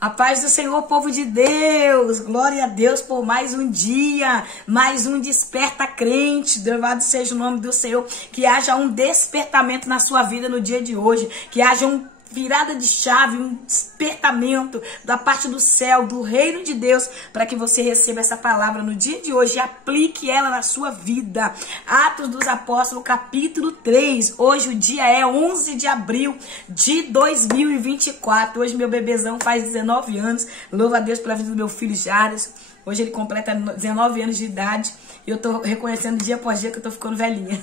A paz do Senhor, povo de Deus, glória a Deus por mais um dia, mais um desperta crente, louvado seja o nome do Senhor, que haja um despertamento na sua vida no dia de hoje, que haja virada de chave, um despertamento da parte do céu, do reino de Deus, para que você receba essa palavra no dia de hoje e aplique ela na sua vida. Atos dos Apóstolos, capítulo 3. Hoje o dia é 11 de abril de 2024. Hoje meu bebezão faz 19 anos. Louva a Deus pela vida do meu filho Jardim. Hoje ele completa 19 anos de idade. E eu tô reconhecendo dia após dia que eu tô ficando velhinha.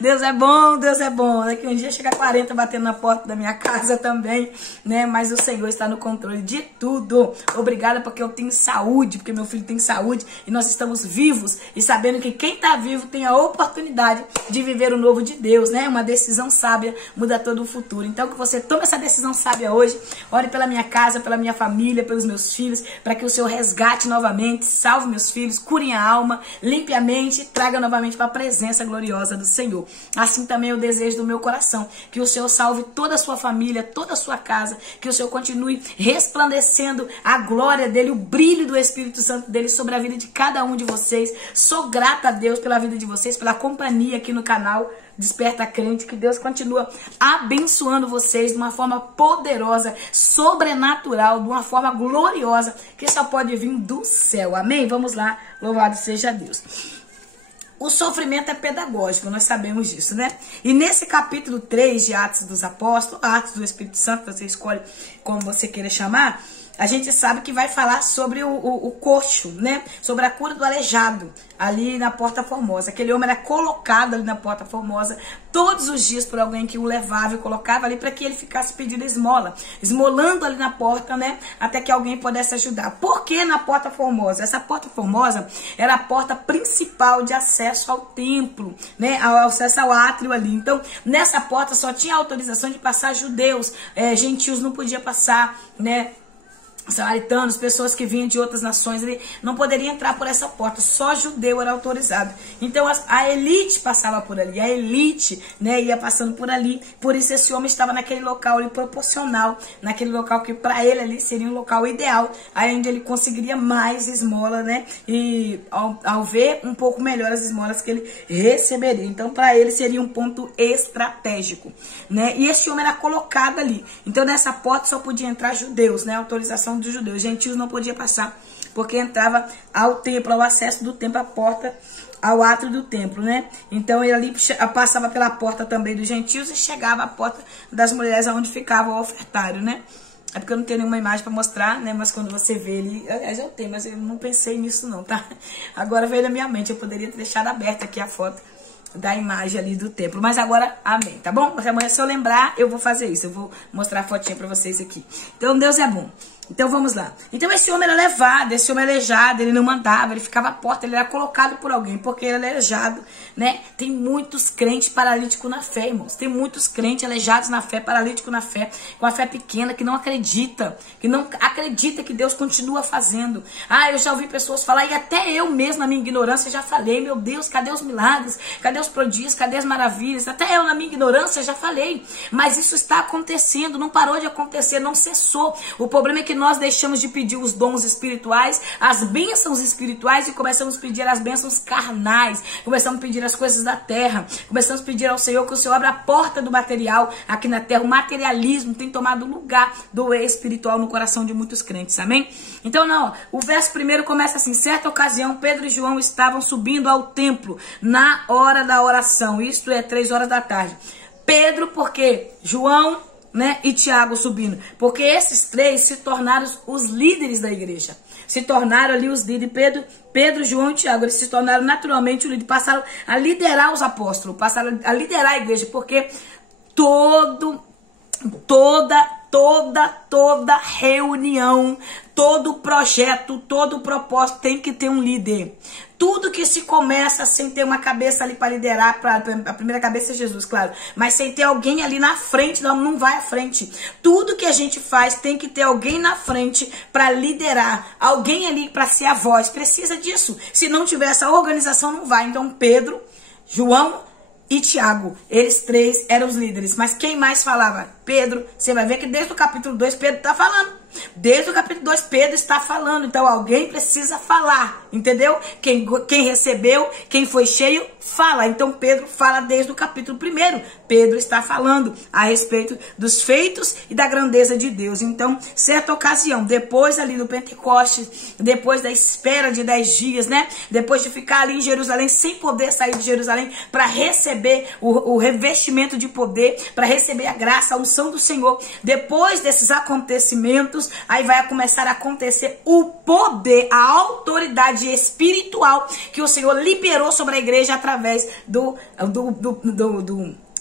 Deus é bom, Deus é bom. Daqui um dia chega 40 batendo na porta da minha casa também, né? Mas o Senhor está no controle de tudo. Obrigada porque eu tenho saúde, porque meu filho tem saúde e nós estamos vivos e sabendo que quem está vivo tem a oportunidade de viver o novo de Deus, né? Uma decisão sábia muda todo o futuro. Então que você tome essa decisão sábia hoje. Ore pela minha casa, pela minha família, pelos meus filhos, para que o Senhor resgate novamente, salve meus filhos, cure a alma, limpe a mente e traga novamente para a presença gloriosa do Senhor. Assim também é o desejo do meu coração, que o Senhor salve toda a sua família, toda a sua casa, que o Senhor continue resplandecendo a glória dele, o brilho do Espírito Santo dele sobre a vida de cada um de vocês. Sou grata a Deus pela vida de vocês, pela companhia aqui no canal Desperta Crente, que Deus continua abençoando vocês de uma forma poderosa, sobrenatural, de uma forma gloriosa, que só pode vir do céu. Amém? Vamos lá, louvado seja Deus. O sofrimento é pedagógico, nós sabemos disso, né? E nesse capítulo 3 de Atos dos Apóstolos, Atos do Espírito Santo, você escolhe como você queira chamar, a gente sabe que vai falar sobre o coxo, né? Sobre a cura do aleijado, ali na Porta Formosa. Aquele homem era colocado ali na Porta Formosa todos os dias por alguém que o levava e colocava ali para que ele ficasse pedindo esmola. Esmolando ali na porta, né? Até que alguém pudesse ajudar. Por que na Porta Formosa? Essa Porta Formosa era a porta principal de acesso ao templo, né? Ao acesso ao átrio ali. Então, nessa porta só tinha autorização de passar judeus. Gentios não podia passar, né? Samaritanos, pessoas que vinham de outras nações, ele não poderia entrar por essa porta, só judeu era autorizado. Então a elite passava por ali, a elite, né, ia passando por ali. Por isso esse homem estava naquele local ali proporcional, naquele local que para ele ali seria um local ideal, aí onde ele conseguiria mais esmola, né, e ao ver um pouco melhor as esmolas que ele receberia. Então para ele seria um ponto estratégico, né, e esse homem era colocado ali. Então nessa porta só podia entrar judeus, né, autorização dos judeus. Gentios não podia passar, porque entrava ao templo, ao acesso do templo, a porta, ao átrio do templo, né? Então ele ali passava pela porta também dos gentios e chegava à porta das mulheres, onde ficava o ofertário, né? É porque eu não tenho nenhuma imagem para mostrar, né? Mas quando você vê ele, aliás, eu tenho, mas eu não pensei nisso não, tá? Agora veio na minha mente, eu poderia ter deixado aberta aqui a foto da imagem ali do templo, mas agora, amém, tá bom? Amanhã, se eu lembrar, eu vou fazer isso, eu vou mostrar a fotinha pra vocês aqui. Então, Deus é bom. Então, vamos lá. Então, esse homem era levado, esse homem aleijado, ele não mandava, ele ficava à porta, ele era colocado por alguém, porque ele era aleijado, né? Tem muitos crentes paralíticos na fé, irmãos. Tem muitos crentes aleijados na fé, paralíticos na fé, com a fé pequena, que não acredita que Deus continua fazendo. Ah, eu já ouvi pessoas falar, e até eu mesmo, na minha ignorância, já falei, meu Deus, cadê os milagres? Cadê os prodígios? Cadê as maravilhas? Até eu, na minha ignorância, já falei. Mas isso está acontecendo, não parou de acontecer, não cessou. O problema é que nós deixamos de pedir os dons espirituais, as bênçãos espirituais, e começamos a pedir as bênçãos carnais, começamos a pedir as coisas da terra, começamos a pedir ao Senhor que o Senhor abra a porta do material aqui na terra. O materialismo tem tomado lugar do espiritual no coração de muitos crentes, amém? Então não, o verso primeiro começa assim: certa ocasião Pedro e João estavam subindo ao templo na hora da oração, isto é 3 horas da tarde. Pedro, porque João, né, e Tiago subindo, porque esses três se tornaram os líderes da igreja, se tornaram ali os líderes. Pedro, João e Tiago, eles se tornaram naturalmente o líder, passaram a liderar os apóstolos, passaram a liderar a igreja, porque toda reunião, todo projeto, todo propósito tem que ter um líder. Tudo que se começa sem ter uma cabeça ali para liderar, a primeira cabeça é Jesus, claro, mas sem ter alguém ali na frente, não vai à frente. Tudo que a gente faz tem que ter alguém na frente para liderar, alguém ali para ser a voz, precisa disso. Se não tiver essa organização, não vai. Então Pedro, João e Tiago, eles três eram os líderes. Mas quem mais falava? Pedro. Você vai ver que desde o capítulo 2 Pedro está falando. Desde o capítulo 2, Pedro está falando. Então alguém precisa falar, entendeu? Quem recebeu, quem foi cheio, fala. Então Pedro fala desde o capítulo 1. Pedro está falando a respeito dos feitos e da grandeza de Deus. Então, certa ocasião, depois ali do Pentecostes, depois da espera de 10 dias, né? Depois de ficar ali em Jerusalém, sem poder sair de Jerusalém, para receber o revestimento de poder, para receber a graça, a unção do Senhor. Depois desses acontecimentos, aí vai começar a acontecer o poder, a autoridade espiritual que o Senhor liberou sobre a igreja através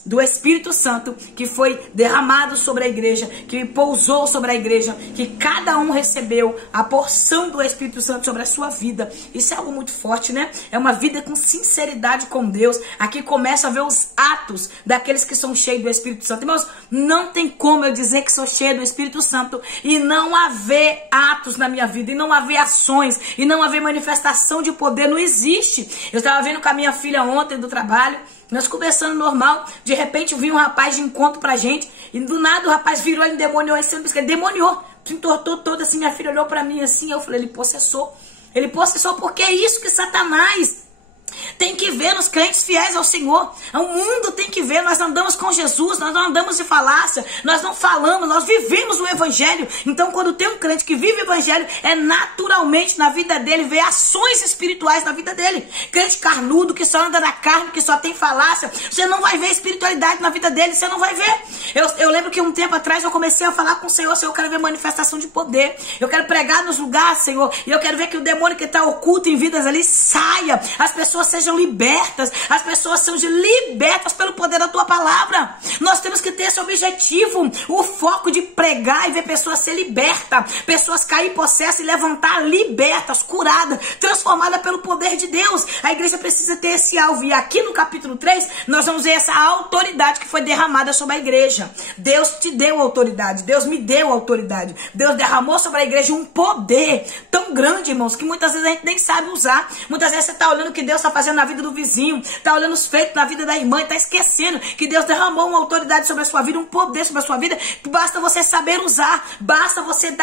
do Espírito Santo, que foi derramado sobre a igreja, que pousou sobre a igreja, que cada um recebeu a porção do Espírito Santo sobre a sua vida. Isso é algo muito forte, né? É uma vida com sinceridade com Deus. Aqui começa a ver os atos daqueles que são cheios do Espírito Santo. Irmãos, não tem como eu dizer que sou cheio do Espírito Santo e não haver atos na minha vida, e não haver ações, e não haver manifestação de poder. Não existe. Eu estava vendo com a minha filha ontem do trabalho, nós conversando normal, de repente vi um rapaz de encontro pra gente, e do nada o rapaz virou, ele demoniou, ele demoniou, se entortou todo assim, minha filha olhou pra mim assim, eu falei, ele possessou porque é isso que Satanás tem que ver nos crentes fiéis ao Senhor. O mundo tem que ver, nós andamos com Jesus, nós não andamos de falácia, nós não falamos, nós vivemos o Evangelho. Então quando tem um crente que vive o Evangelho, é naturalmente na vida dele ver ações espirituais na vida dele. Crente carnudo, que só anda na carne, que só tem falácia, você não vai ver espiritualidade na vida dele, você não vai ver. Eu lembro que um tempo atrás eu comecei a falar com o Senhor, eu quero ver manifestação de poder, eu quero pregar nos lugares, Senhor, e eu quero ver que o demônio que está oculto em vidas ali saia, as pessoas sejam libertas, as pessoas sejam libertas pelo poder da tua palavra. Nós temos que ter esse objetivo, o foco de pregar e ver pessoas ser libertas, pessoas cair possessas e levantar libertas, curadas, transformadas pelo poder de Deus. A igreja precisa ter esse alvo, e aqui no capítulo 3 nós vamos ver essa autoridade que foi derramada sobre a igreja. Deus te deu autoridade, Deus me deu autoridade, Deus derramou sobre a igreja um poder tão grande, irmãos, que muitas vezes a gente nem sabe usar. Muitas vezes você está olhando o que Deus está fazendo na vida do vizinho, está olhando os feitos na vida da irmã e está esquecendo que Deus derramou uma autoridade sobre a sua vida, um poder sobre a sua vida, que basta você saber usar, basta você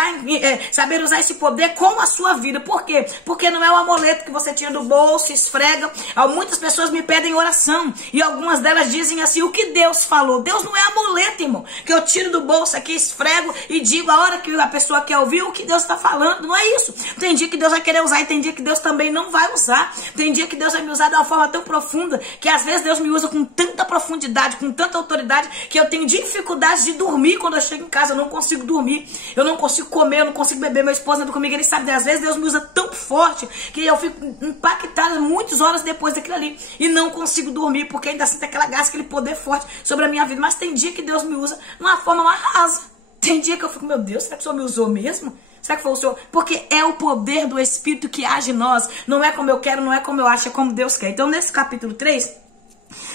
saber usar esse poder com a sua vida. Por quê? Porque não é um amuleto que você tira do bolso, esfrega. Muitas pessoas me pedem oração e algumas delas dizem assim, o que Deus falou? Deus não é amuleto, irmão, que eu tiro do bolso aqui, esfrego e digo a hora que a pessoa quer ouvir o que Deus está falando. Não é isso. Tem dia que Deus vai querer usar e tem dia que Deus também não vai usar. Tem dia que Deus vai me usar de uma forma tão profunda, que às vezes Deus me usa com tanta profundidade, com tanta autoridade, que eu tenho dificuldade de dormir. Quando eu chego em casa eu não consigo dormir, eu não consigo comer, eu não consigo beber. Meu esposo anda comigo, ele sabe, às vezes Deus me usa tão forte que eu fico impactada muitas horas depois daquilo ali e não consigo dormir, porque ainda sinto aquela gás, aquele poder forte sobre a minha vida. Mas tem dia que Deus me usa de uma forma mais rasa, tem dia que eu fico, meu Deus, será que o Senhor me usou mesmo? Será que foi o Senhor? Porque é o poder do Espírito que age em nós. Não é como eu quero, não é como eu acho, é como Deus quer. Então nesse capítulo 3,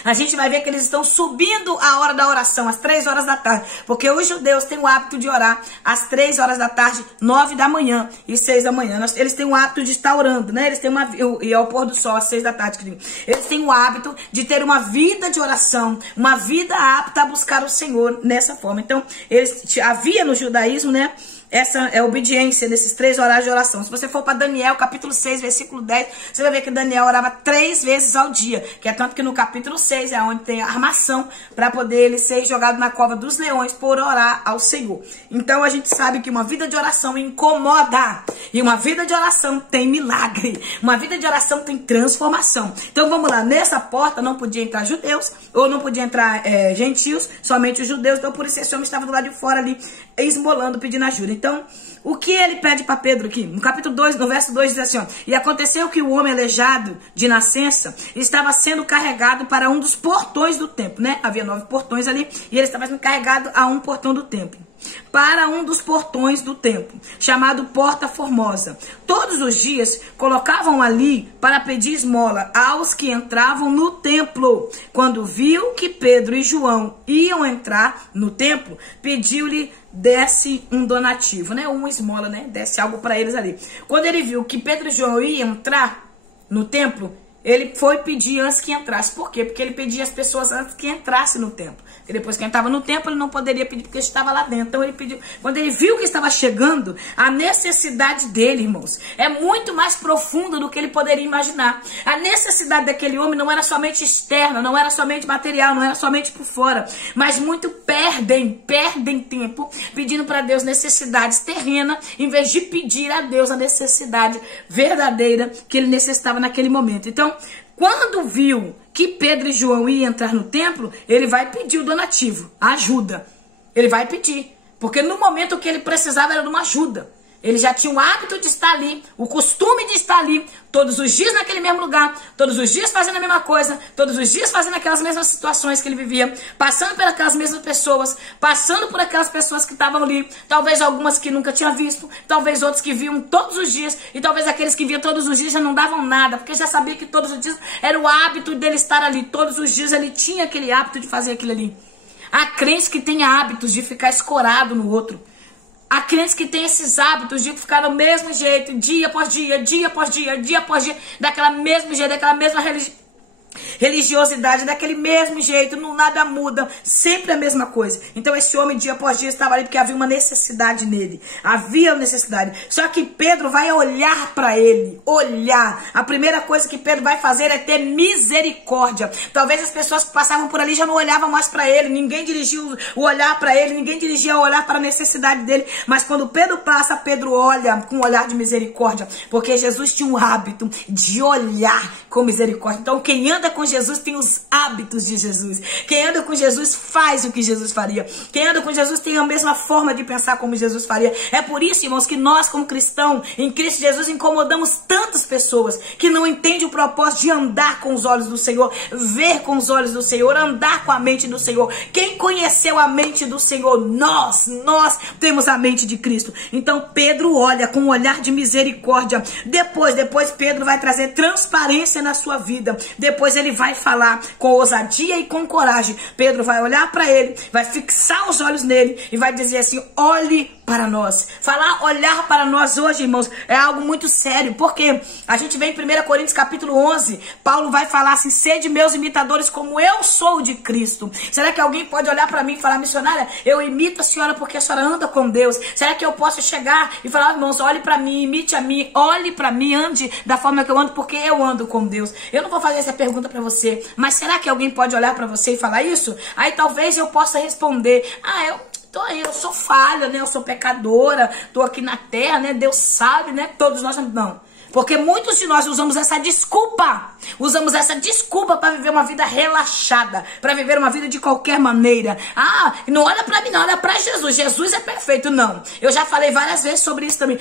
a gente vai ver que eles estão subindo a hora da oração, às 3 horas da tarde. Porque os judeus têm o hábito de orar às 3 horas da tarde, 9 da manhã e 6 da manhã. Eles têm o hábito de estar orando, né? Eles têm e ao pôr do sol, às 6 da tarde. Eles têm o hábito de ter uma vida de oração, uma vida apta a buscar o Senhor nessa forma. Então, havia no judaísmo, né? Essa é a obediência nesses 3 horários de oração. Se você for para Daniel, capítulo 6, versículo 10, você vai ver que Daniel orava 3 vezes ao dia. Que é tanto que no capítulo 6 é onde tem a armação para poder ele ser jogado na cova dos leões por orar ao Senhor. Então a gente sabe que uma vida de oração incomoda. E uma vida de oração tem milagre. Uma vida de oração tem transformação. Então vamos lá. Nessa porta não podia entrar judeus, ou não podia entrar gentios, somente os judeus. Então por isso esse homem estava do lado de fora ali, esmolando, pedindo ajuda. Então, o que ele pede para Pedro aqui? No capítulo 2, no verso 2, diz assim, ó, e aconteceu que o homem aleijado de nascença estava sendo carregado para um dos portões do templo, né? Havia 9 portões ali, e ele estava sendo carregado a um portão do templo. Para um dos portões do templo, chamado Porta Formosa. Todos os dias colocavam ali para pedir esmola aos que entravam no templo. Quando viu que Pedro e João iam entrar no templo, pediu-lhe desse um donativo, né? Uma esmola, né? Desse algo para eles ali. Quando ele viu que Pedro e João iam entrar no templo, ele foi pedir antes que entrasse. Por quê? Porque ele pedia às pessoas antes que entrasse no templo. E depois que estava no templo, ele não poderia pedir porque estava lá dentro. Então ele pediu. Quando ele viu que estava chegando, a necessidade dele, irmãos, é muito mais profunda do que ele poderia imaginar. A necessidade daquele homem não era somente externa, não era somente material, não era somente por fora, mas muito perdem tempo pedindo para Deus necessidades terrenas, em vez de pedir a Deus a necessidade verdadeira que ele necessitava naquele momento. Então, quando viu que Pedro e João iam entrar no templo, ele vai pedir o donativo, a ajuda. Ele vai pedir, porque no momento que ele precisava era de uma ajuda. Ele já tinha o hábito de estar ali, o costume de estar ali, todos os dias naquele mesmo lugar, todos os dias fazendo a mesma coisa, todos os dias fazendo aquelas mesmas situações que ele vivia, passando por aquelas mesmas pessoas, passando por aquelas pessoas que estavam ali, talvez algumas que nunca tinha visto, talvez outros que viam todos os dias, e talvez aqueles que viam todos os dias já não davam nada, porque já sabia que todos os dias era o hábito dele estar ali, todos os dias ele tinha aquele hábito de fazer aquilo ali. Há crentes que têm hábitos de ficar escorado no outro. Há crentes que têm esses hábitos de ficar do mesmo jeito, dia após dia, dia após dia, dia após dia, daquela mesmo jeito, daquela mesma religiosidade, daquele mesmo jeito, não nada muda, sempre a mesma coisa. Então esse homem dia após dia estava ali porque havia uma necessidade nele, havia necessidade. Só que Pedro vai olhar para ele, olhar. A primeira coisa que Pedro vai fazer é ter misericórdia. Talvez as pessoas que passavam por ali já não olhavam mais para ele, ninguém dirigia o olhar para ele, ninguém dirigia o olhar para a necessidade dele, mas quando Pedro passa, Pedro olha com um olhar de misericórdia, porque Jesus tinha um hábito de olhar com misericórdia. Então quem anda com Jesus tem os hábitos de Jesus. Quem anda com Jesus faz o que Jesus faria. Quem anda com Jesus tem a mesma forma de pensar como Jesus faria. É por isso, irmãos, que nós como cristãos em Cristo Jesus incomodamos tantas pessoas que não entendem o propósito de andar com os olhos do Senhor, ver com os olhos do Senhor, andar com a mente do Senhor. Quem conheceu a mente do Senhor? Nós temos a mente de Cristo. Então Pedro olha com um olhar de misericórdia. Depois Pedro vai trazer transparência na sua vida. Depois ele vai falar com ousadia e com coragem. Pedro vai olhar para ele, vai fixar os olhos nele e vai dizer assim: olhe para nós. Olhar para nós hoje, irmãos, é algo muito sério, porque a gente vê em 1 Coríntios capítulo 11, Paulo vai falar assim: sede meus imitadores como eu sou de Cristo. Será que alguém pode olhar para mim e falar: missionária, eu imito a senhora porque a senhora anda com Deus? Será que eu posso chegar e falar: irmãos, olhe para mim, imite a mim, olhe para mim, ande da forma que eu ando porque eu ando com Deus? Eu não vou fazer essa pergunta para você, mas será que alguém pode olhar para você e falar isso? Aí talvez eu possa responder: eu sou falha, né? Eu sou pecadora, tô aqui na terra, né? Deus sabe, né? Todos nós não. Porque muitos de nós usamos essa desculpa para viver uma vida relaxada, para viver uma vida de qualquer maneira. Não olha para mim, não, olha para Jesus. Jesus é perfeito, não. Eu já falei várias vezes sobre isso também.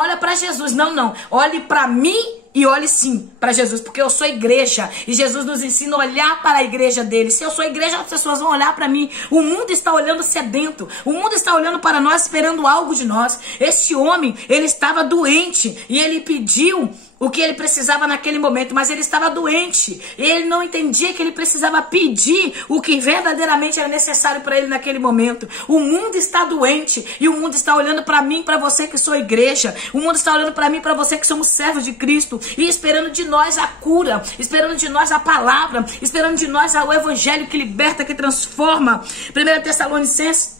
Olha para Jesus, não. Olhe para mim e olhe sim para Jesus, porque eu sou igreja e Jesus nos ensina a olhar para a igreja dele. Se eu sou igreja, as pessoas vão olhar para mim. O mundo está olhando sedento, o mundo está olhando para nós, esperando algo de nós. Este homem, ele estava doente e ele pediu o que ele precisava naquele momento, mas ele estava doente. Ele não entendia que ele precisava pedir o que verdadeiramente era necessário para ele naquele momento. O mundo está doente e o mundo está olhando para mim, para você que sou igreja. O mundo está olhando para mim, para você que somos servos de Cristo e esperando de nós a cura, esperando de nós a palavra, esperando de nós o evangelho que liberta, que transforma. 1 Tessalonicenses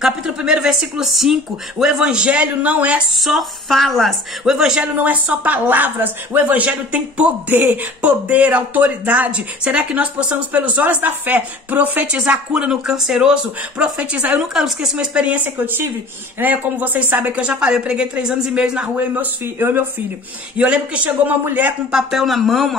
capítulo 1, versículo 5. O evangelho não é só falas. O evangelho não é só palavras. O evangelho tem poder, autoridade. Será que nós possamos, pelos olhos da fé, profetizar cura no canceroso? Profetizar. Eu nunca esqueci uma experiência que eu tive, né? Como vocês sabem que eu já falei, eu preguei 3 anos e meio na rua, eu e meu filho. E eu lembro que chegou uma mulher com um papel na mão,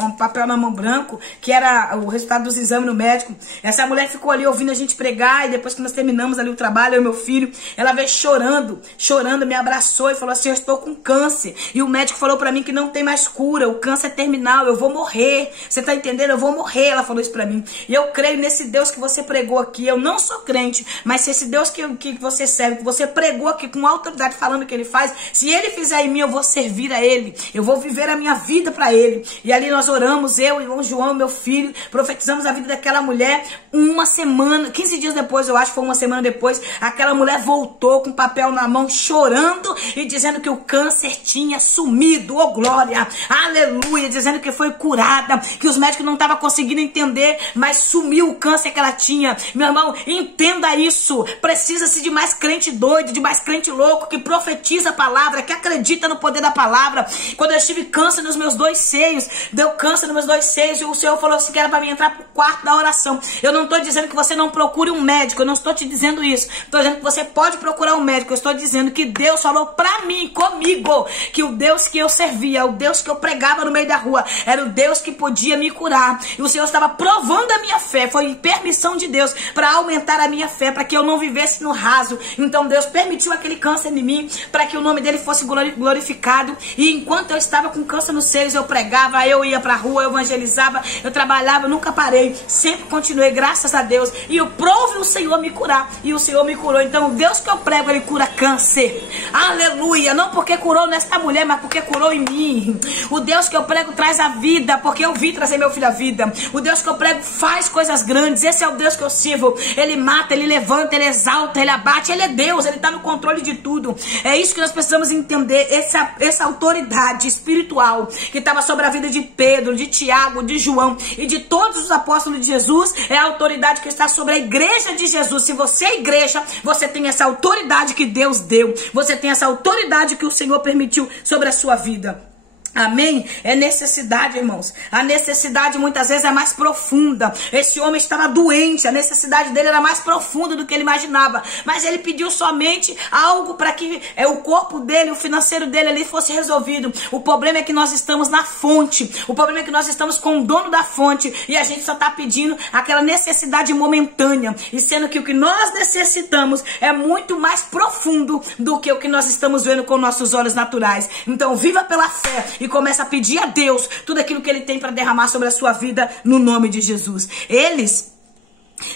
um papel na mão branco, que era o resultado dos exames no médico. Essa mulher ficou ali ouvindo a gente pregar, e depois que nós terminamos ali o trabalho, eu e meu filho, ela veio chorando, me abraçou e falou assim: eu estou com câncer, e o médico falou pra mim que não tem mais cura, o câncer é terminal, eu vou morrer, você tá entendendo? Eu vou morrer. Ela falou isso pra mim, e eu creio nesse Deus que você pregou aqui. Eu não sou crente, mas se esse Deus que você serve, que você pregou aqui com autoridade, falando o que ele faz, se ele fizer em mim, eu vou servir a ele, eu vou viver a minha vida pra ele. E ali nós oramos, eu, irmão João, meu filho, profetizamos a vida daquela mulher. Uma semana, 15 dias depois, eu acho, foi uma semana depois, depois, aquela mulher voltou com papel na mão, chorando e dizendo que o câncer tinha sumido. Oh, glória! Aleluia! Dizendo que foi curada, que os médicos não estavam conseguindo entender, mas sumiu o câncer que ela tinha. Meu irmão, entenda isso. Precisa-se de mais crente doido, de mais crente louco, que profetiza a palavra, que acredita no poder da palavra. Quando eu tive câncer nos meus 2 seios, deu câncer nos meus 2 seios, e o Senhor falou assim que era para mim entrar pro quarto da oração. Eu não estou dizendo que você não procure um médico, eu não estou te dizendo isso. Estou dizendo que você pode procurar um médico. Eu estou dizendo que Deus falou para mim, comigo, que o Deus que eu servia, o Deus que eu pregava no meio da rua, era o Deus que podia me curar. E o Senhor estava provando a minha fé. Foi permissão de Deus para aumentar a minha fé, para que eu não vivesse no raso. Então Deus permitiu aquele câncer em mim, para que o nome dele fosse glorificado. E enquanto eu estava com câncer nos seios, eu pregava, eu ia para a rua, eu evangelizava, eu trabalhava, eu nunca parei, sempre continuei, graças a Deus. E eu provo o Senhor me curar, e o Senhor me curou. Então o Deus que eu prego, ele cura câncer. Aleluia! Não porque curou nesta mulher, mas porque curou em mim. O Deus que eu prego traz a vida, porque eu vim trazer meu filho à vida. O Deus que eu prego faz coisas grandes. Esse é o Deus que eu sirvo. Ele mata, ele levanta, ele exalta, ele abate. Ele é Deus, ele está no controle de tudo. É isso que nós precisamos entender. Essa autoridade espiritual que estava sobre a vida de Pedro, de Tiago, de João e de todos os apóstolos de Jesus, é a autoridade que está sobre a igreja de Jesus. Se você é igreja, você tem essa autoridade que Deus deu. Você tem essa autoridade que o Senhor permitiu sobre a sua vida. Amém? É necessidade, irmãos. A necessidade muitas vezes é mais profunda. Esse homem estava doente, a necessidade dele era mais profunda do que ele imaginava. Mas ele pediu somente algo para que o corpo dele, o financeiro dele ali fosse resolvido. O problema é que nós estamos na fonte. O problema é que nós estamos com o dono da fonte e a gente só está pedindo aquela necessidade momentânea. E sendo que o que nós necessitamos é muito mais profundo do que o que nós estamos vendo com nossos olhos naturais. Então viva pela fé e começa a pedir a Deus tudo aquilo que ele tem para derramar sobre a sua vida no nome de Jesus. Eles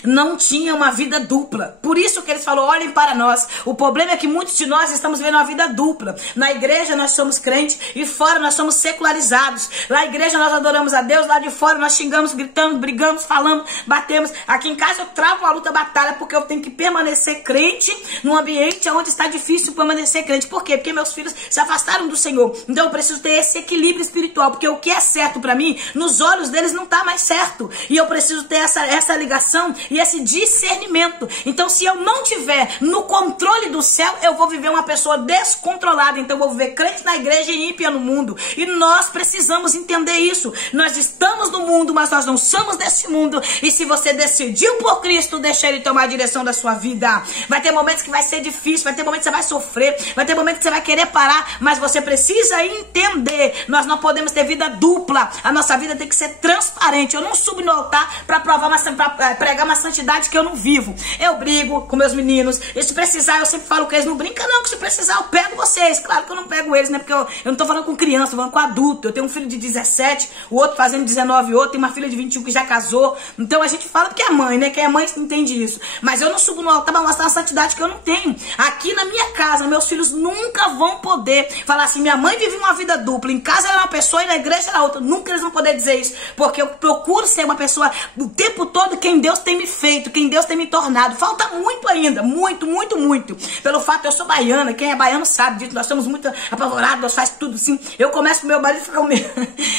não tinha uma vida dupla. Por isso que eles falam, olhem para nós. O problema é que muitos de nós estamos vendo uma vida dupla. Na igreja nós somos crentes e fora nós somos secularizados. Na igreja nós adoramos a Deus, lá de fora nós xingamos, gritamos, brigamos, falamos, batemos. Aqui em casa eu travo uma luta, batalha, porque eu tenho que permanecer crente num ambiente onde está difícil permanecer crente. Por quê? Porque meus filhos se afastaram do Senhor. Então eu preciso ter esse equilíbrio espiritual, porque o que é certo para mim, nos olhos deles não está mais certo. E eu preciso ter essa ligação e esse discernimento. Então se eu não tiver no controle do céu, eu vou viver uma pessoa descontrolada. Então eu vou viver crente na igreja e ímpia no mundo. E nós precisamos entender isso. Nós estamos no mundo, mas nós não somos desse mundo. E se você decidiu por Cristo, deixa ele tomar a direção da sua vida. Vai ter momentos que vai ser difícil, vai ter momentos que você vai sofrer, vai ter momentos que você vai querer parar, mas você precisa entender. Nós não podemos ter vida dupla. A nossa vida tem que ser transparente. Eu não subo no altar para pregar uma santidade que eu não vivo. Eu brigo com meus meninos. E se precisar, eu sempre falo que eles não brincam, não. Que se precisar, eu pego vocês. Claro que eu não pego eles, né? Porque eu não tô falando com criança, tô falando com adulto. Eu tenho um filho de 17, o outro fazendo 19, o outro tem uma filha de 21 que já casou. Então a gente fala porque é mãe, né? Quem é mãe entende isso. Mas eu não subo no altar para mostrar uma santidade que eu não tenho. Aqui na minha casa, meus filhos nunca vão poder falar assim, minha mãe vive uma vida dupla. Em casa ela é uma pessoa e na igreja ela é outra. Nunca eles vão poder dizer isso. Porque eu procuro ser uma pessoa o tempo todo quem Deus tem me feito, quem Deus tem me tornado. Falta muito ainda, muito, muito, muito. Pelo fato de eu sou baiana, quem é baiano sabe disso, nós somos muito apavorados, nós faz tudo assim. Eu começo com meu marido e fica comigo.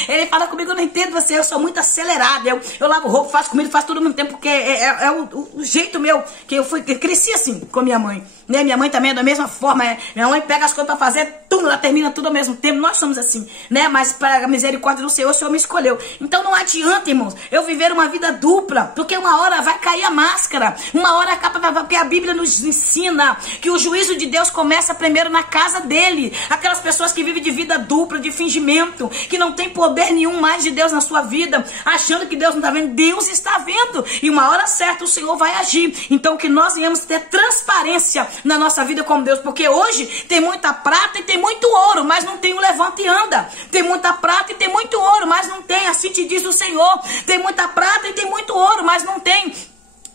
Ele fala comigo, eu não entendo você, eu sou muito acelerada. Eu lavo roupa, faço comida, faço tudo ao mesmo tempo, porque é o jeito meu, que eu cresci assim com a minha mãe. Né? Minha mãe também é da mesma forma. Minha mãe pega as coisas pra fazer, ela termina tudo ao mesmo tempo. Nós somos assim, né? Mas para a misericórdia do Senhor, o Senhor me escolheu. Então não adianta, irmãos, eu viver uma vida dupla, porque uma hora vai cair a máscara, uma hora acaba, porque a Bíblia nos ensina que o juízo de Deus começa primeiro na casa dele. Aquelas pessoas que vivem de vida dupla, de fingimento, que não tem poder nenhum mais de Deus na sua vida, achando que Deus não está vendo. Deus está vendo, e uma hora certa o Senhor vai agir. Então que nós venhamos ter transparência na nossa vida com Deus, porque hoje tem muita prata e tem muito ouro, mas não tem o levanta e anda. Tem muita prata e tem muito ouro, mas não tem, assim te diz o Senhor. Tem muita prata e tem muito ouro, mas não tem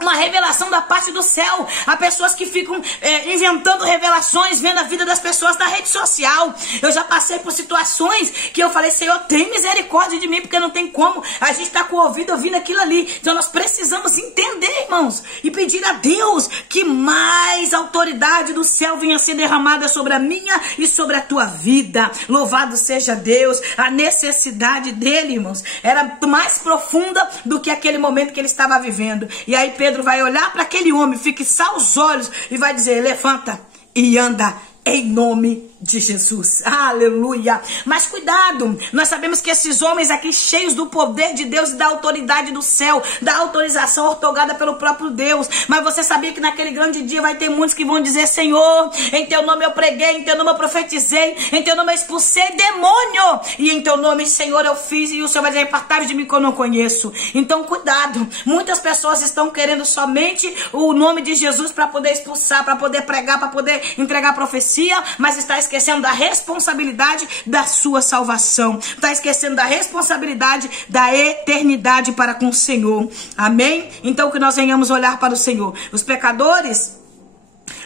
uma revelação da parte do céu. Há pessoas que ficam inventando revelações, vendo a vida das pessoas na rede social. Eu já passei por situações que eu falei, Senhor, tem misericórdia de mim, porque não tem como. A gente tá com o ouvido ouvindo aquilo ali. Então nós precisamos entender, irmãos, e pedir a Deus que mais autoridade do céu venha a ser derramada sobre a minha e sobre a tua vida. Louvado seja Deus. A necessidade dele, irmãos, era mais profunda do que aquele momento que ele estava vivendo. E aí Pedro vai olhar para aquele homem, fixar os olhos e vai dizer, levanta e anda em nome de Jesus. Aleluia. Mas cuidado, nós sabemos que esses homens aqui cheios do poder de Deus e da autoridade do céu, da autorização ortogada pelo próprio Deus. Mas você sabia que naquele grande dia vai ter muitos que vão dizer, Senhor, em teu nome eu preguei, em teu nome eu profetizei, em teu nome eu expulsei demônio, e em teu nome, Senhor, eu fiz, e o Senhor vai dizer, apartai de mim que eu não conheço. Então cuidado, muitas pessoas estão querendo somente o nome de Jesus para poder expulsar, para poder pregar, para poder entregar profecia, mas está esquecendo da responsabilidade da sua salvação. Está esquecendo da responsabilidade da eternidade para com o Senhor. Amém? Então que nós venhamos olhar para o Senhor. Os pecadores,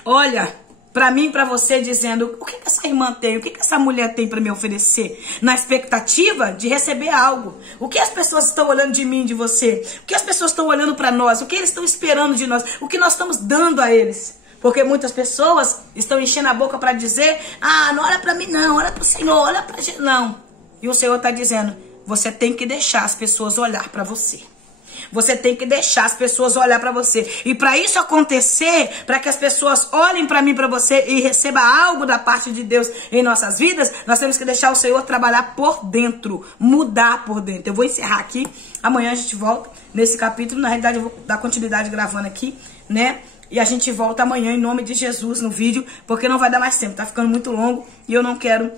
olha para mim e para você dizendo, o que essa irmã tem? O que essa mulher tem para me oferecer? Na expectativa de receber algo. O que as pessoas estão olhando de mim, de você? O que as pessoas estão olhando para nós? O que eles estão esperando de nós? O que nós estamos dando a eles? Porque muitas pessoas estão enchendo a boca para dizer, não olha para mim não, olha para o Senhor, olha para gente. Não. E o Senhor está dizendo, você tem que deixar as pessoas olhar para você. Você tem que deixar as pessoas olhar para você. E para isso acontecer, para que as pessoas olhem para mim, para você e receba algo da parte de Deus em nossas vidas, nós temos que deixar o Senhor trabalhar por dentro, mudar por dentro. Eu vou encerrar aqui, amanhã a gente volta nesse capítulo. Na realidade eu vou dar continuidade gravando aqui, né? E a gente volta amanhã em nome de Jesus no vídeo, porque não vai dar mais tempo, tá ficando muito longo e eu não quero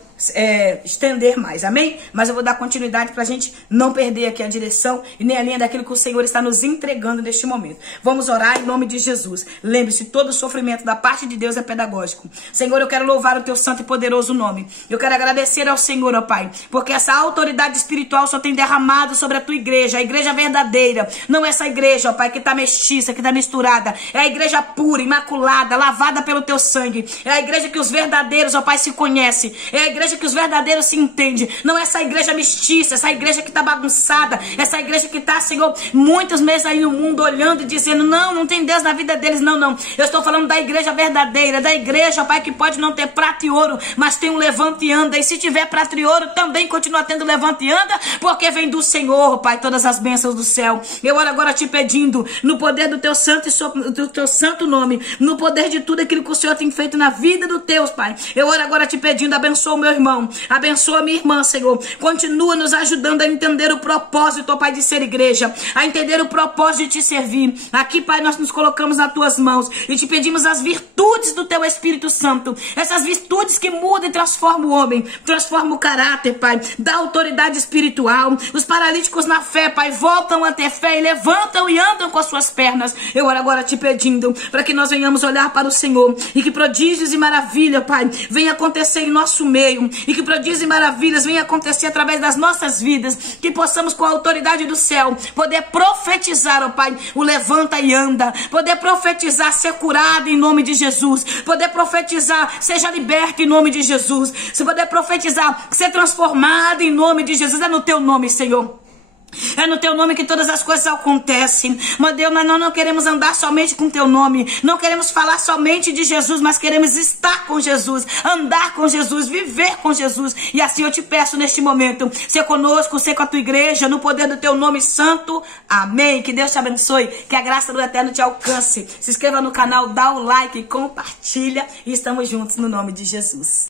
estender mais, amém? Mas eu vou dar continuidade pra gente não perder aqui a direção e nem a linha daquilo que o Senhor está nos entregando neste momento. Vamos orar em nome de Jesus. Lembre-se, todo sofrimento da parte de Deus é pedagógico. Senhor, eu quero louvar o teu santo e poderoso nome. Eu quero agradecer ao Senhor, ó Pai, porque essa autoridade espiritual só tem derramado sobre a tua igreja, a igreja verdadeira. Não essa igreja, ó Pai, que tá mestiça, que tá misturada. É a igreja pura, imaculada, lavada pelo teu sangue. É a igreja que os verdadeiros, ó Pai, se conhecem. É a igreja que os verdadeiros se entendem. Não é essa igreja mestiça, essa igreja que tá bagunçada, essa igreja que tá, Senhor, muitos meses aí no mundo olhando e dizendo, não tem Deus na vida deles. Não. Eu estou falando da igreja verdadeira, da igreja, ó Pai, que pode não ter prata e ouro, mas tem um levanta e anda. E se tiver prata e ouro, também continua tendo levanta e anda, porque vem do Senhor, Pai, todas as bênçãos do céu. Eu oro agora te pedindo, no poder do teu santo e do teu santo nome, no poder de tudo aquilo que o Senhor tem feito na vida do teus, Pai. Eu oro agora te pedindo, abençoa o meu irmão, abençoa a minha irmã, Senhor. Continua nos ajudando a entender o propósito, ó Pai, de ser igreja, a entender o propósito de te servir. Aqui, Pai, nós nos colocamos nas tuas mãos e te pedimos as virtudes do teu Espírito Santo, essas virtudes que mudam e transformam o homem, transformam o caráter, Pai, da autoridade espiritual. Os paralíticos na fé, Pai, voltam a ter fé e levantam e andam com as suas pernas. Eu oro agora te pedindo para que nós venhamos olhar para o Senhor e que prodígios e maravilhas, Pai, venham acontecer em nosso meio e que prodígios e maravilhas venham acontecer através das nossas vidas, que possamos com a autoridade do céu poder profetizar, ó Pai, o levanta e anda, poder profetizar ser curado em nome de Jesus, poder profetizar seja liberto em nome de Jesus, se poder profetizar ser transformado em nome de Jesus. É no teu nome, Senhor. É no teu nome que todas as coisas acontecem. Meu Deus, mas nós não queremos andar somente com teu nome. Não queremos falar somente de Jesus, mas queremos estar com Jesus, andar com Jesus, viver com Jesus. E assim eu te peço neste momento, ser conosco, ser com a tua igreja, no poder do teu nome santo. Amém. Que Deus te abençoe, que a graça do Eterno te alcance. Se inscreva no canal, dá o like, compartilha e estamos juntos no nome de Jesus.